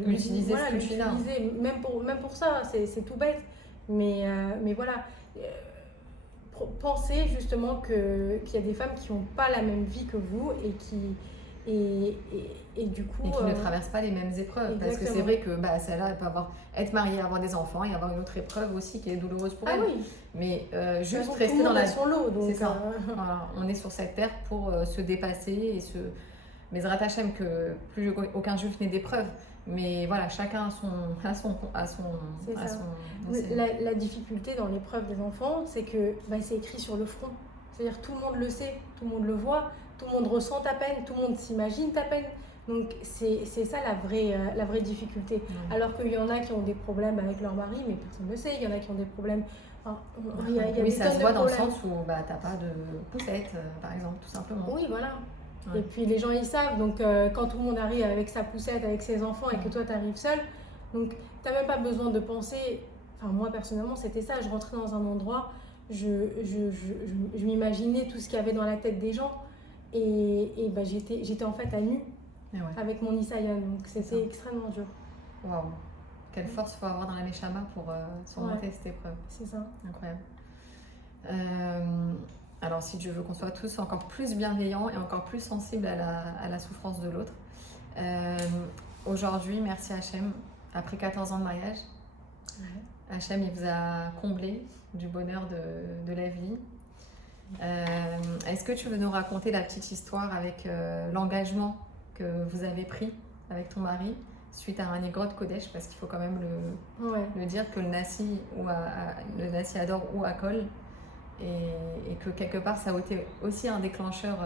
l'utiliser. Même pour ça, c'est tout bête. Mais voilà, pensez justement qu'il y a des femmes qui n'ont pas la même vie que vous et qui du coup et qui ne traversent pas les mêmes épreuves. Exactement. Parce que c'est vrai que celle-là elle peut être mariée, avoir des enfants et avoir une autre épreuve aussi qui est douloureuse pour elle. Oui. Mais juste rester dans son lot. C'est ça. Voilà, on est sur cette terre pour se dépasser et se... Mais Zrat Hashem que plus aucun juif n'ait d'épreuve. Mais voilà, chacun a son la difficulté dans l'épreuve des enfants, c'est que c'est écrit sur le front. C'est-à-dire tout le monde le sait, tout le monde le voit, tout le monde ressent ta peine, tout le monde s'imagine ta peine. Donc c'est ça la vraie difficulté. Alors qu'il y en a qui ont des problèmes avec leur mari, mais personne ne le sait. Il y en a qui ont des problèmes... oui, ça se voit dans le sens où t'as pas de poussette, par exemple, tout simplement. Oui, voilà. Ouais. Et puis les gens ils savent, donc quand tout le monde arrive avec sa poussette, avec ses enfants et que toi tu arrives seul, donc t'as même pas besoin de penser. Enfin, moi personnellement, c'était ça. Je rentrais dans un endroit, je m'imaginais tout ce qu'il y avait dans la tête des gens. Et bah, j'étais en fait à nu avec mon Isaïa. Donc c'était extrêmement dur. Waouh! Quelle force faut avoir dans la Neshama pour surmonter cette épreuve. C'est ça. Incroyable. Alors, si Dieu veut qu'on soit tous encore plus bienveillants et encore plus sensibles à la souffrance de l'autre. Aujourd'hui, merci Hachem, après 14 ans de mariage, Hachem il vous a comblé du bonheur de la vie. Est-ce que tu veux nous raconter la petite histoire avec l'engagement que vous avez pris avec ton mari suite à un Igrot Kodesh, parce qu'il faut quand même le dire que le Nassi Ador ou Akol, et que quelque part ça a été aussi un déclencheur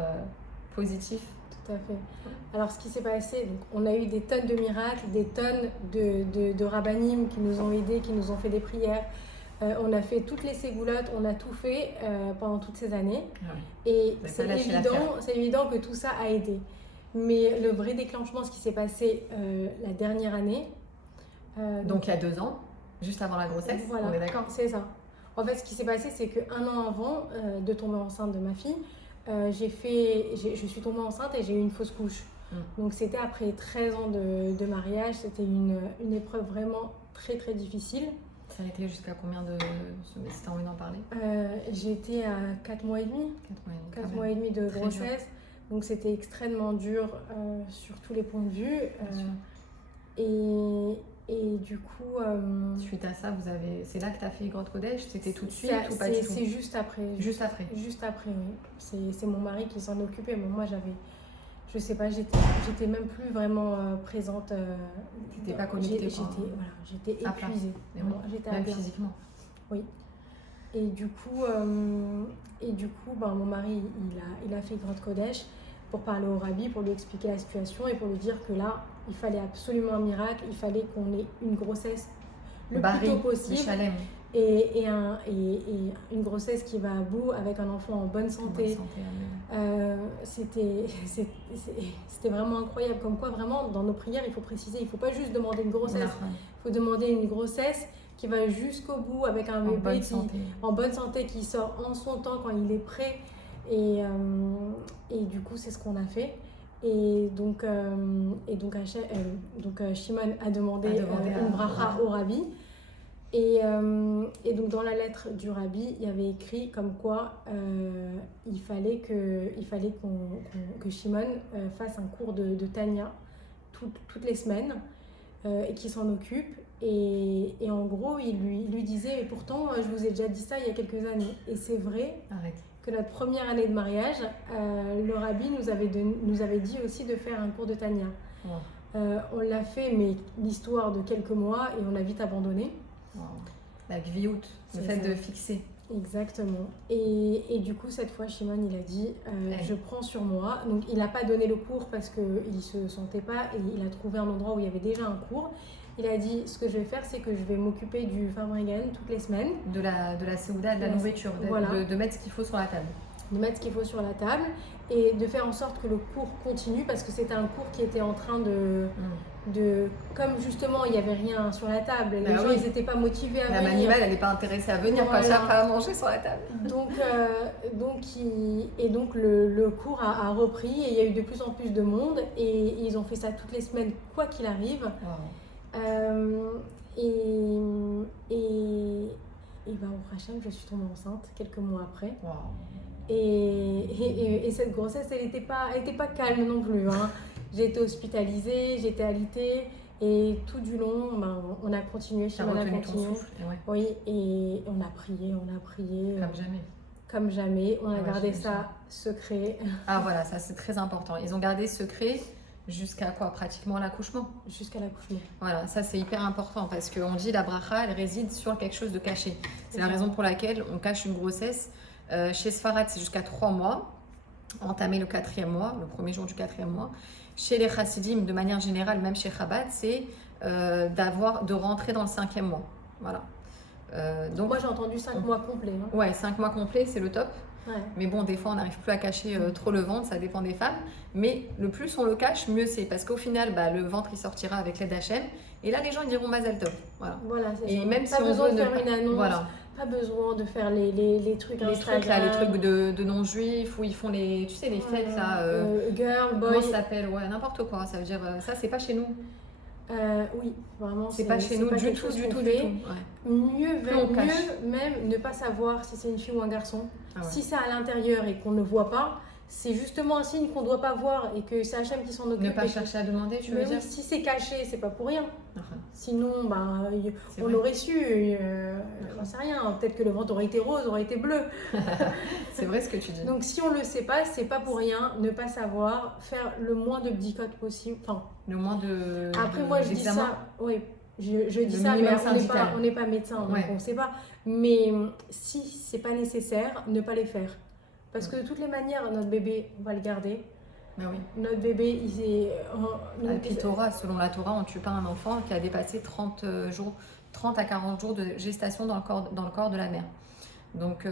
positif. Tout à fait. Alors ce qui s'est passé, donc, on a eu des tonnes de miracles, des tonnes de rabbinim qui nous ont aidés, qui nous ont fait des prières. On a fait toutes les ségoulottes, on a tout fait pendant toutes ces années. Et c'est évident que tout ça a aidé. Mais le vrai déclenchement, ce qui s'est passé la dernière année... donc il y a 2 ans, juste avant la grossesse, voilà, on est d'accord? C'est ça. En fait, ce qui s'est passé, c'est qu'un an avant de tomber enceinte de ma fille, je suis tombée enceinte et j'ai eu une fausse couche. Donc c'était après 13 ans de mariage, c'était une épreuve vraiment très très difficile. Ça a été jusqu'à combien si tu as envie d'en parler? J'étais à 4 mois et demi. 4 mois et demi de grossesse. Donc c'était extrêmement dur sur tous les points de vue. Et du coup... Suite à ça, c'est là que tu as fait Igrot Kodesh? C'était tout de suite ou pas du tout? C'est juste après. Juste après? Juste après, oui. C'est mon mari qui s'en occupait. Mais moi, je sais pas, j'étais même plus vraiment présente. Tu n'étais pas connectée? J'étais épuisée. J'étais même physiquement? Oui. Et du coup, mon mari, il a fait Igrot Kodesh pour parler au rabbi, pour lui expliquer la situation et pour lui dire que là, il fallait absolument un miracle, il fallait qu'on ait une grossesse le plus tôt possible et une grossesse qui va à bout avec un enfant en bonne santé. C'était vraiment incroyable. Comme quoi, vraiment, dans nos prières, il faut préciser, il ne faut pas juste demander une grossesse, il faut demander une grossesse qui va jusqu'au bout avec un bébé en bonne santé, qui sort en son temps quand il est prêt. Et du coup, c'est ce qu'on a fait. Et donc Shimon a demandé une bracha au rabbi. Et donc dans la lettre du rabbi, il y avait écrit comme quoi il fallait que Shimon fasse un cours de Tanya toutes les semaines et qu'il s'en occupe. Et en gros, il lui disait, mais pourtant, je vous ai déjà dit ça il y a quelques années. Et c'est vrai. Arrête. Que notre première année de mariage, le rabbi nous avait dit aussi de faire un cours de Tanya. On l'a fait, mais l'histoire de quelques mois, et on a vite abandonné. La gviout, le fait de fixer. Exactement. Et du coup, cette fois, Shimon, il a dit, je prends sur moi. Donc, il n'a pas donné le cours parce qu'il ne se sentait pas, et il a trouvé un endroit où il y avait déjà un cours. Il a dit, ce que je vais faire, c'est que je vais m'occuper du Farbringen toutes les semaines. De la Séouda, de la nourriture, de mettre ce qu'il faut sur la table. De mettre ce qu'il faut sur la table et de faire en sorte que le cours continue, parce que c'était un cours qui était en train comme justement il n'y avait rien sur la table, les gens ils n'étaient pas motivés à venir. La manivelle, elle n'est pas intéressée à venir quand il n'y a pas à manger sur la table. Donc le cours a repris et il y a eu de plus en plus de monde et ils ont fait ça toutes les semaines, quoi qu'il arrive. Et au Hachem, je suis tombée enceinte quelques mois après. Et cette grossesse, elle était pas calme non plus. J'ai été hospitalisée, j'étais alitée et tout du long, on a continué. Shimon a continué. Oui, et on a prié. Comme jamais. On a gardé ça secret. Ah voilà, ça c'est très important. Ils ont gardé secret. Jusqu'à quoi? Pratiquement l'accouchement. Jusqu'à l'accouchement. Voilà, ça c'est hyper important parce qu'on dit la bracha, elle réside sur quelque chose de caché. C'est la raison pour laquelle on cache une grossesse. Chez Sfarad, c'est jusqu'à 3 mois, entamer le 4e mois, le premier jour du 4e mois. Chez les Chassidim, de manière générale, même chez Chabad, c'est de rentrer dans le 5e mois. Voilà. Donc moi j'ai entendu 5 mois complets. Ouais, 5 mois complets, c'est le top. Ouais. Mais bon, des fois, on n'arrive plus à cacher trop le ventre, ça dépend des femmes. Mais le plus on le cache, mieux c'est. Parce qu'au final, bah, le ventre, il sortira avec l'aide H&M. Et là, les gens ils diront Mazel Tov. Voilà. Voilà, c'est Et ça. même Pas si on besoin veut de ne faire pas... une annonce, Voilà. pas besoin de faire les trucs Les Instagram. trucs là, les trucs de non-juifs, où ils font les, tu sais, les fêtes là. Girl, boy. Comment ça s'appelle? Ouais, n'importe quoi. Ça veut dire, ça, c'est pas chez nous. Oui, vraiment. C'est pas chez nous pas du quelque tout, chose du qu'on tout, du fait. tout. Ouais. Mieux, Plus on cache. même ne pas savoir si c'est une fille ou un garçon. Ah ouais. Si c'est à l'intérieur et qu'on ne voit pas, c'est justement un signe qu'on ne doit pas voir et que c'est H&M qui s'en occupe. Ne pas et que- chercher à demander, tu veux Mais dire? oui, si c'est caché, c'est pas pour rien. Enfin, Sinon, ben, c'est on vrai. l'aurait su. J'en sais rien. Peut-être que le ventre aurait été rose, aurait été bleu. C'est vrai ce que tu dis. Donc si on le sait pas, c'est pas pour rien. Ne pas savoir, faire le moins de bicotes possible. Enfin, Le moins de. après, de- moi, je dis d'examen. ça. Oui, je dis Le ça, mais minimum on n'est syndical. pas, on n'est pas médecin, donc Ouais. on ne sait pas. Mais si c'est pas nécessaire, ne pas les faire. Parce que de toutes les manières, notre bébé, on va le garder. Ben oui. Notre bébé, il est. Puis Torah, selon la Torah, on ne tue pas un enfant qui a dépassé 30 jours, 30 à 40 jours de gestation dans le corps de la mère. Donc,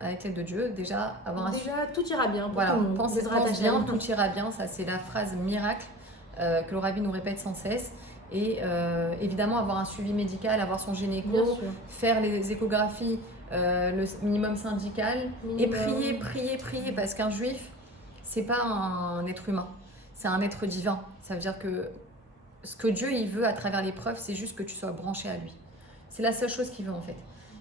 avec l'aide de Dieu, déjà, avoir un Déjà, tout ira bien pour voilà, tout le monde. pense Bezrat bien, Hashem. tout ira bien. Ça, c'est la phrase miracle que le rabbi nous répète sans cesse. Et évidemment, avoir un suivi médical, avoir son gynéco, Bien sûr. faire les échographies, le minimum syndical, et Minimum. prier, parce qu'un juif, c'est pas un être humain, c'est un être divin. Ça veut dire que ce que Dieu il veut à travers l'épreuve, c'est juste que tu sois branché à lui. C'est la seule chose qu'il veut en fait.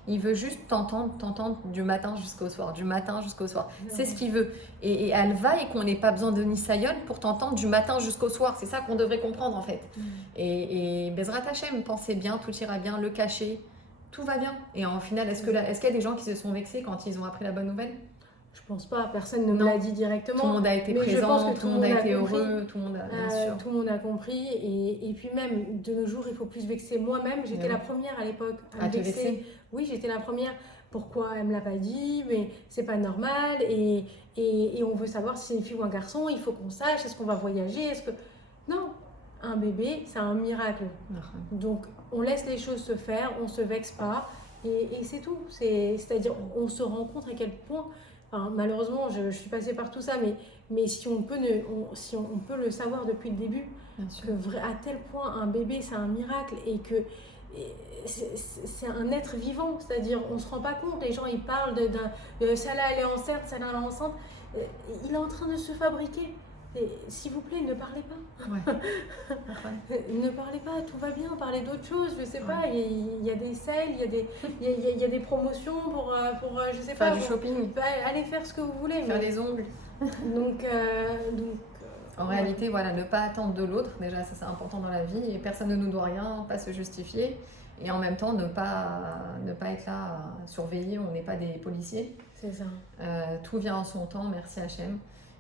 Il veut juste t'entendre du matin jusqu'au soir, du matin jusqu'au soir. C'est ce qu'il veut. Et elle va et qu'on n'ait pas besoin de Nisayon pour t'entendre du matin jusqu'au soir. C'est ça qu'on devrait comprendre en fait. Et Bezrat Hashem, pensez bien, tout ira bien, le cacher, tout va bien. Et en final, est-ce qu'il y a des gens qui se sont vexés quand ils ont appris la bonne nouvelle? Je pense pas, personne ne me Non. l'a dit directement. Tout le monde a été Mais je pense présent, que tout le monde a été compris. heureux, tout le monde a bien sûr. Tout le monde a compris. Et puis même, de nos jours, il faut plus se vexer. Moi-même, j'étais Oui. la première à l'époque À me te vexer. Oui, j'étais la première. Pourquoi elle me l'a pas dit? Mais c'est pas normal. Et on veut savoir si c'est une fille ou un garçon. Il faut qu'on sache. Est-ce qu'on va voyager? Est-ce que... Non, un bébé, c'est un miracle. Donc, on laisse les choses se faire. On se vexe pas. Et c'est tout. C'est-à-dire, on se rend compte à quel point... Enfin, malheureusement, je suis passée par tout ça, mais si on peut, si on peut le savoir depuis le début, Bien sûr. que à tel point un bébé c'est un miracle et que c'est un être vivant, c'est-à-dire on se rend pas compte, les gens ils parlent de celle-là elle est enceinte, celle-là elle est enceinte, il est en train de se fabriquer. Et, s'il vous plaît, ne parlez pas. Ouais. Ne parlez pas, tout va bien, parlez d'autre chose, je sais Ouais. pas, il y a des sales, il y a des promotions pour je sais Faire pas, du shopping, allez faire ce que vous voulez. faire les ongles. Donc, En réalité, voilà, ne pas attendre de l'autre, déjà ça c'est important dans la vie, et personne ne nous doit rien, pas se justifier, et en même temps ne pas être là à surveiller, on n'est pas des policiers. c'est ça. Tout vient en son temps, merci Hachem.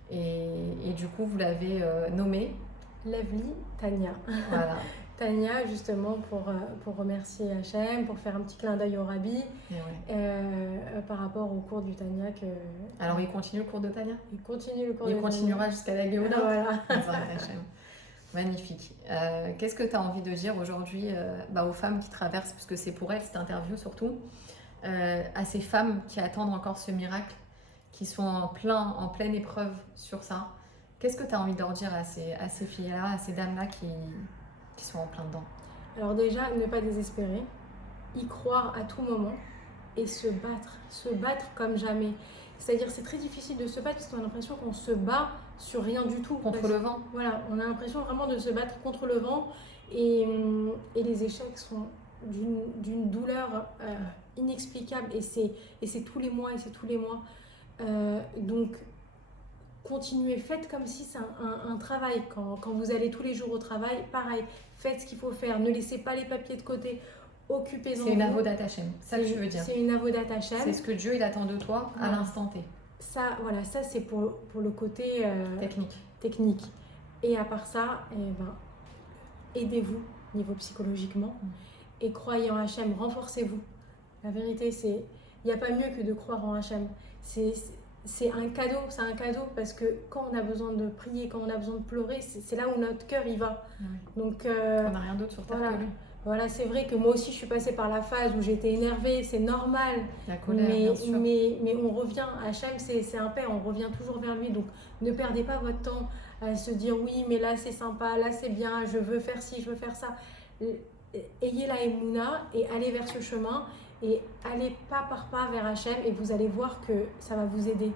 Et du coup, vous l'avez nommé. Levli, Tania. Voilà. Tania, justement, pour remercier Hachem, pour faire un petit clin d'œil au rabbi, Et ouais. par rapport au cours du Tania. Alors, il continue le cours de Tania. Il continue le cours Il du continuera jusqu'à la Tania. Géoula. Voilà. Bezrat Hashem. Magnifique. Qu'est-ce que tu as envie de dire aujourd'hui aux femmes qui traversent, puisque c'est pour elles cette interview surtout, à ces femmes qui attendent encore ce miracle, qui sont en pleine épreuve sur ça? Qu'est-ce que tu as envie de leur dire à ces filles-là, à ces dames-là qui sont en plein dedans? Alors déjà, ne pas désespérer, y croire à tout moment et se battre comme jamais. C'est-à-dire, c'est très difficile de se battre parce qu'on a l'impression qu'on se bat sur rien du tout. Contre le vent. Voilà, on a l'impression vraiment de se battre contre le vent et les échecs sont d'une douleur inexplicable et c'est tous les mois et c'est tous les mois. Donc, continuez, faites comme si c'est un travail. Quand vous allez tous les jours au travail, pareil, faites ce qu'il faut faire. Ne laissez pas les papiers de côté. Occupez-en. C'est une avodat Hachem, ça que je veux dire. C'est une avodat Hachem. C'est ce que Dieu il attend de toi à Voilà. l'instant T. Ça, voilà, ça c'est pour le côté Technique. Et à part ça, aidez-vous niveau psychologiquement et croyez en Hachem, renforcez-vous. La vérité, il n'y a pas mieux que de croire en Hachem. C'est un cadeau parce que quand on a besoin de prier, quand on a besoin de pleurer, c'est là où notre cœur y va. Oui. Donc, On n'a rien d'autre sur terre voilà. que lui. voilà, c'est vrai que moi aussi, je suis passée par la phase où j'étais énervée, c'est normal. La colère, bien sûr. Mais on revient, Hachem, c'est un père, on revient toujours vers lui. Donc, ne perdez pas votre temps à se dire, oui, mais là, c'est sympa, là, c'est bien, je veux faire ci, je veux faire ça. Ayez la Emouna et allez vers ce chemin et allez pas par pas vers Hachem et vous allez voir que ça va vous aider.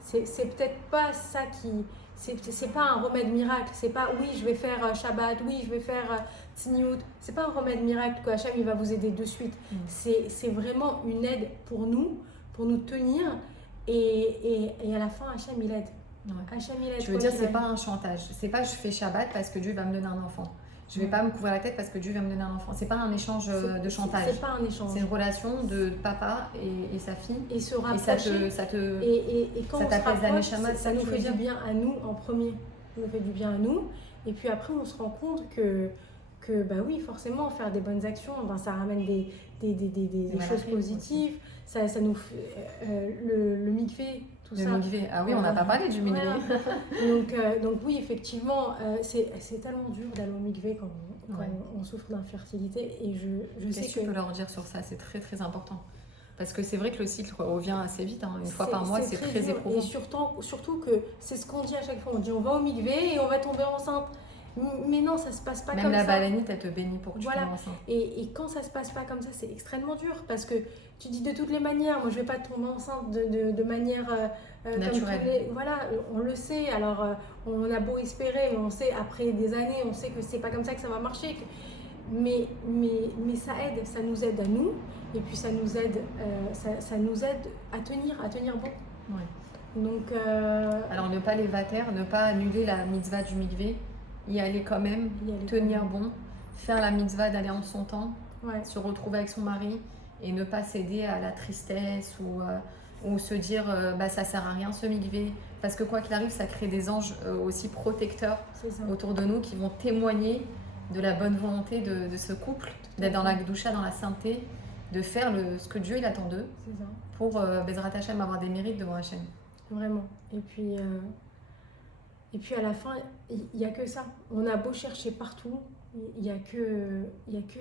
C'est peut-être pas ça qui... C'est pas un remède miracle. C'est pas, oui, je vais faire Shabbat, oui, je vais faire Tzniut. C'est pas un remède miracle que Hachem il va vous aider de suite. C'est vraiment une aide pour nous tenir. Et à la fin, Hachem il aide. Ouais. Hachem il aide. Tu veux dire, c'est pas un chantage. C'est pas je fais Shabbat parce que Dieu va me donner un enfant. Je vais pas me couvrir la tête parce que Dieu va me donner un enfant. C'est pas un échange de chantage. C'est pas un échange. C'est une relation de papa et sa fille. Et se rapprocher. Et quand on se rapproche, ça nous fait du bien à nous en premier. Ça nous fait du bien à nous. Et puis après, on se rend compte que bah oui, forcément, faire des bonnes actions, ben, ça ramène des choses positives. Ça nous fait, le mikvé, tout ça. Le mikvé, ah oui, on n'a pas parlé du mikvé. Voilà. Donc oui, effectivement, c'est tellement dur d'aller au mikvé quand on souffre d'infertilité. Et je sais que tu peux leur dire sur ça, c'est très très important. Parce que c'est vrai que le cycle revient assez vite, hein. Une fois par mois, c'est très éprouvant. Et surtout que c'est ce qu'on dit à chaque fois, on dit on va au mikvé et on va tomber enceinte. Mais non, ça se passe pas comme ça. Même la balanite, elle te bénit pour que tu tombes enceinte. Et quand ça se passe pas comme ça, c'est extrêmement dur parce que tu dis de toutes les manières, moi je vais pas tomber enceinte de manière naturelle. Voilà, on le sait. Alors on a beau espérer, mais on sait après des années, on sait que c'est pas comme ça que ça va marcher. Mais ça aide, ça nous aide à nous et puis ça nous aide à tenir bon. Ouais. Donc alors ne pas les vater, ne pas annuler la mitzvah du mikvé. Y aller quand même, tenir bon, faire la mitzvah d'aller en son temps, se retrouver avec son mari et ne pas céder à la tristesse ou se dire ça sert à rien ce mikvé. Parce que quoi qu'il arrive, ça crée des anges aussi protecteurs autour de nous qui vont témoigner de la bonne volonté de ce couple, d'être dans la Gdoucha, dans la sainteté, de faire ce que Dieu il attend d'eux pour Bezrat Hashem avoir des mérites devant Hashem. Vraiment. Et puis à la fin, il n'y a que ça. On a beau chercher partout, il n'y a que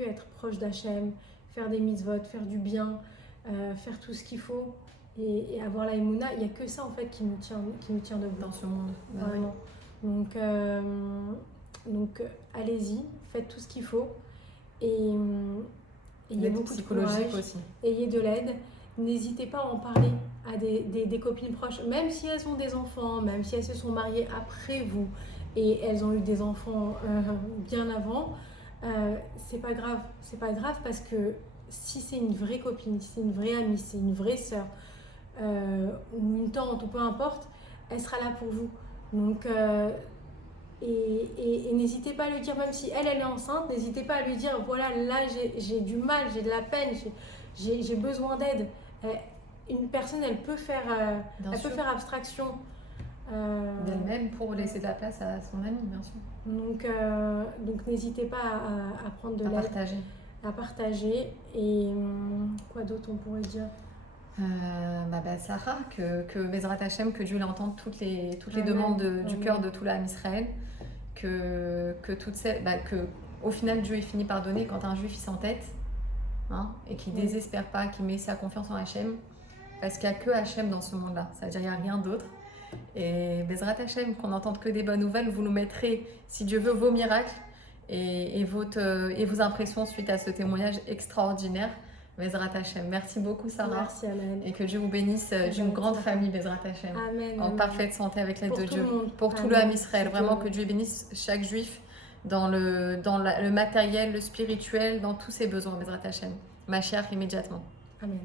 être proche d'Hachem, faire des mitzvot, faire du bien, faire tout ce qu'il faut et avoir la Emouna. Il n'y a que ça en fait qui nous tient debout. Dans ce monde. Vraiment. Donc allez-y, faites tout ce qu'il faut. Et ayez beaucoup psychologique de courage, aussi. Ayez de l'aide. N'hésitez pas à en parler à des copines proches, même si elles ont des enfants, même si elles se sont mariées après vous et elles ont eu des enfants bien avant, c'est pas grave. C'est pas grave parce que si c'est une vraie copine, si c'est une vraie amie, si c'est une vraie sœur ou une tante ou peu importe, elle sera là pour vous. Donc et n'hésitez pas à lui dire, même si elle est enceinte, n'hésitez pas à lui dire voilà, là j'ai du mal, j'ai de la peine, j'ai besoin d'aide. Une personne, elle peut faire abstraction d'elle-même pour laisser de la place à son ami, bien sûr. Donc n'hésitez pas à prendre de l'aide, à partager. Et quoi d'autre on pourrait dire? Sarah, que Bezrat Hashem, que Dieu l'entende toutes les demandes du cœur de tout l'âme Israël, que au final Dieu il finit par donner quand un juif il s'entête. Et qui ne désespère pas, qui met sa confiance en Hachem, parce qu'il n'y a que Hachem dans ce monde-là, ça veut dire qu'il n'y a rien d'autre. Et Bezrat Hachem, qu'on n'entende que des bonnes nouvelles, vous nous mettrez, si Dieu veut, vos miracles et vos impressions suite à ce témoignage extraordinaire. Bezrat Hachem. Merci beaucoup Sarah. Merci Amen. Et que Dieu vous bénisse d'une grande famille Bezrat Hachem. Amen. En parfaite santé avec l'aide de Dieu. Pour tout Amen. le Ham Israël. Vraiment que Dieu bénisse chaque juif dans le matériel, le spirituel, dans tous ses besoins, Bezrat Hashem. Ma chère, immédiatement. Amen.